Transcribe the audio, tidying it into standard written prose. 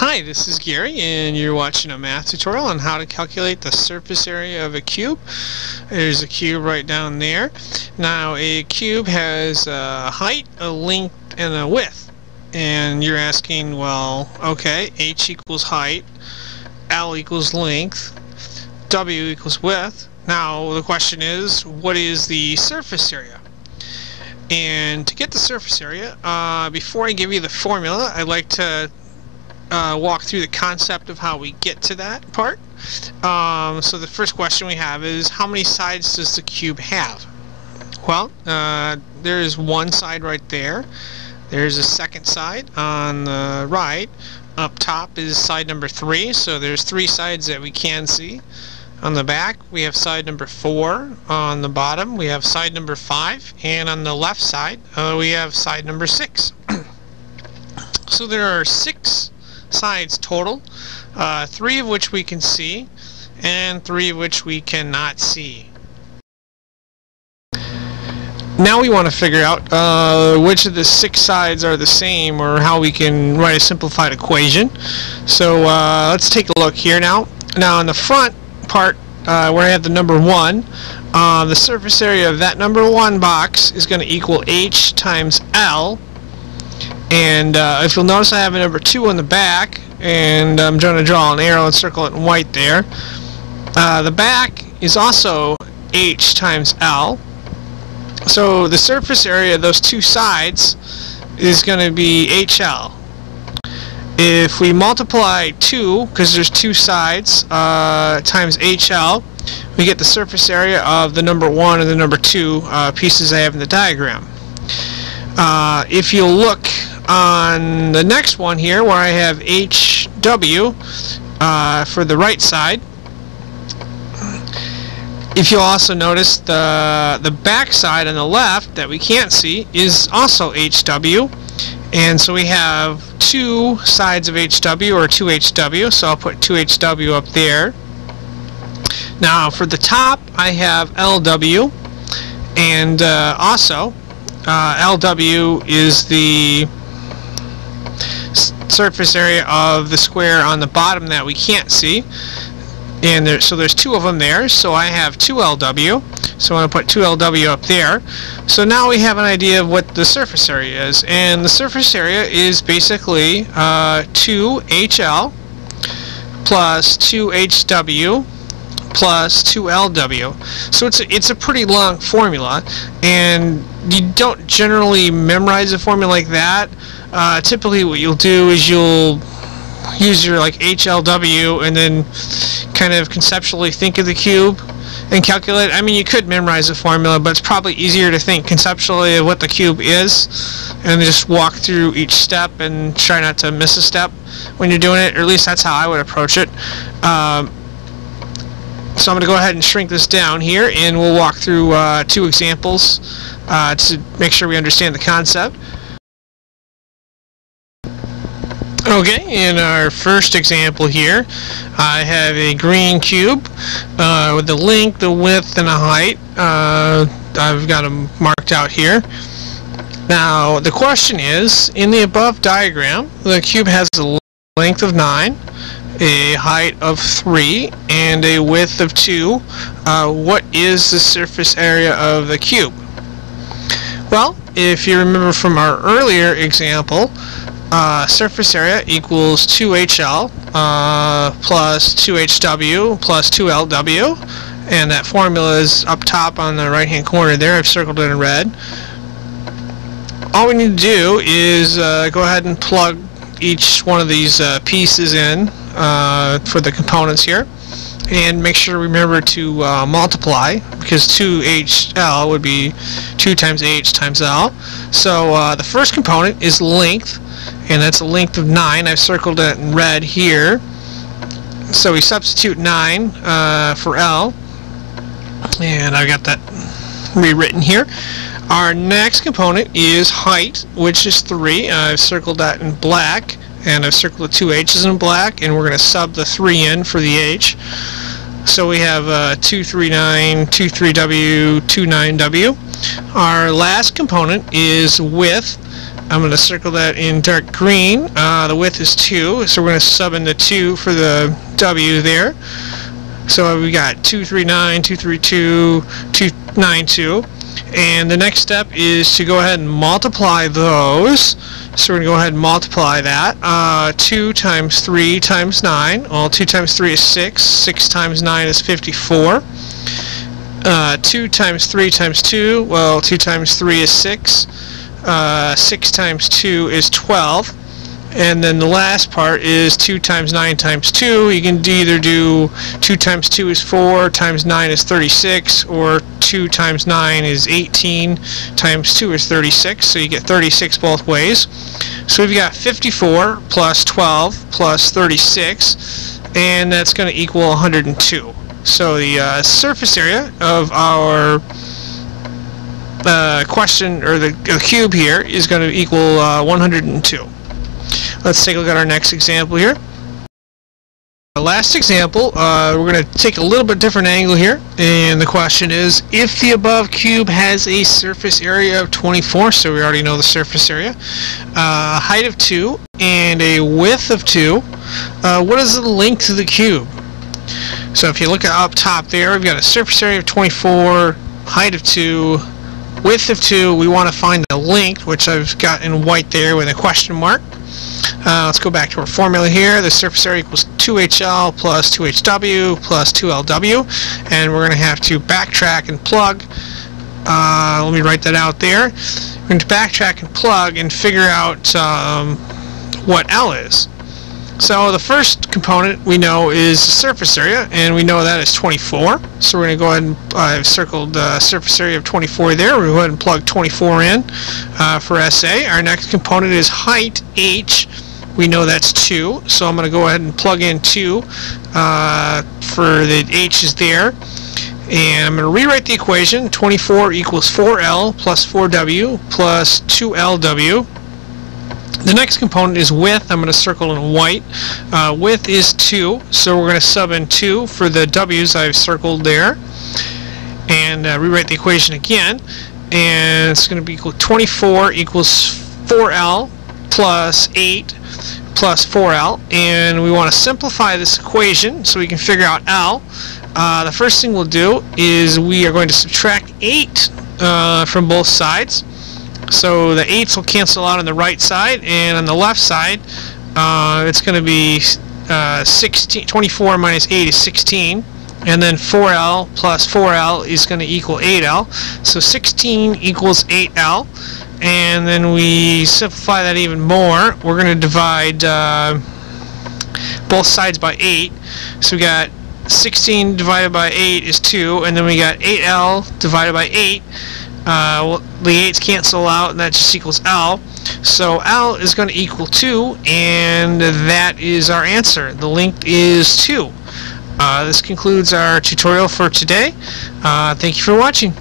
Hi, this is Gary, and you're watching a math tutorial on how to calculate the surface area of a cube. There's a cube right down there. Now, a cube has a height, a length, and a width. And you're asking, well, okay, h equals height, l equals length, w equals width. Now, the question is, what is the surface area? And to get the surface area, before I give you the formula, I'd like to walk through the concept of how we get to that part. So the first question we have is, how many sides does the cube have? Well, there is one side right there. There's a second side on the right. Up top is side number 3, so there's 3 sides that we can see. On the back we have side number 4. On the bottom we have side number 5, and on the left side we have side number 6. So there are 6 sides total, 3 of which we can see and 3 of which we cannot see. Now we want to figure out which of the 6 sides are the same, or how we can write a simplified equation. So let's take a look here now. Now on the front part where I have the number 1, the surface area of that number 1 box is going to equal h times L. And if you'll notice, I have a number 2 on the back, and I'm going to draw an arrow and circle it in white there. The back is also h times L. So the surface area of those 2 sides is going to be HL. If we multiply 2, because there's 2 sides, times HL, we get the surface area of the number 1 and the number 2 pieces I have in the diagram. If you'll look on the next one here, where I have HW for the right side, if you'll also notice, the back side on the left that we can't see is also HW, and so we have 2 sides of HW, or 2HW, so I'll put 2HW up there. Now for the top I have LW, and also LW is the surface area of the square on the bottom that we can't see, and so there's 2 of them there, so I have 2LW, so I'm going to put 2LW up there. So now we have an idea of what the surface area is, and the surface area is basically 2HL plus 2HW plus 2LW. So it's a pretty long formula, and you don't generally memorize a formula like that. Typically what you'll do is you'll use your HLW and then kind of conceptually think of the cube and calculate. I mean, you could memorize the formula, but it's probably easier to think conceptually of what the cube is and just walk through each step and try not to miss a step when you're doing it, or at least that's how I would approach it. So I'm going to go ahead and shrink this down here, and we'll walk through 2 examples to make sure we understand the concept. Okay, in our first example here, I have a green cube with the length, the width, and a height. I've got them marked out here. Now, the question is, in the above diagram, the cube has a length of 9, a height of 3, and a width of 2. What is the surface area of the cube? Well, if you remember from our earlier example, surface area equals 2HL plus 2HW plus 2LW, and that formula is up top on the right hand corner there. I've circled it in red. All we need to do is go ahead and plug each one of these pieces in for the components here, and make sure to remember to multiply, because 2HL would be 2 times H times L. So the first component is length, and that's a length of 9. I've circled it in red here. So we substitute 9 for L, and I've got that rewritten here. Our next component is height, which is 3. I've circled that in black, and I've circled the 2 H's in black, and we're going to sub the 3 in for the H. So we have 239, 23W, 29W. Our last component is width, I'm going to circle that in dark green. The width is 2, so we're going to sub in the 2 for the W there. So we got 239, 232, 292. And the next step is to go ahead and multiply those. So we're going to go ahead and multiply that. 2 times 3 times 9. Well, 2 times 3 is 6. 6 times 9 is 54. 2 times 3 times 2. Well, 2 times 3 is 6. 6 times 2 is 12. And then the last part is 2 times 9 times 2. You can either do 2 times 2 is 4, times 9 is 36, or 2 times 9 is 18, times 2 is 36. So you get 36 both ways. So we've got 54 plus 12 plus 36, and that's going to equal 102. So the surface area of our question, or the cube here, is going to equal 102. Let's take a look at our next example here. The last example, we're going to take a little bit different angle here, and the question is, if the above cube has a surface area of 24, so we already know the surface area, height of 2, and a width of 2, what is the length of the cube? So if you look up top there, we've got a surface area of 24, height of 2, width of 2. We want to find the length, which I've got in white there with a question mark. Let's go back to our formula here. The surface area equals 2HL plus 2HW plus 2LW, and we're going to have to backtrack and plug. Let me write that out there. We're going to backtrack and plug and figure out what L is. So the first component we know is the surface area, and we know that is 24. So we're going to go ahead and I've circled the surface area of 24 there. We'll go ahead and plug 24 in for SA. Our next component is height, H. We know that's 2, so I'm going to go ahead and plug in 2 for the H is there. And I'm going to rewrite the equation. 24 equals 4L plus 4W plus 2LW. The next component is width. I'm going to circle in white. Width is 2, so we're going to sub in 2 for the W's I've circled there. And rewrite the equation again. And it's going to be equal 24 equals 4L plus 8 plus 4L. And we want to simplify this equation so we can figure out L. The first thing we'll do is we are going to subtract 8 from both sides. So the 8's will cancel out on the right side, and on the left side it's going to be 16. 24 minus 8 is 16, and then 4L plus 4L is going to equal 8L. So 16 equals 8L, and then we simplify that even more. We're going to divide both sides by 8. So we got 16 divided by 8 is 2, and then we got 8L divided by 8. Well, the 8's cancel out, and that just equals L. So L is going to equal 2, and that is our answer. The length is 2. This concludes our tutorial for today. Thank you for watching.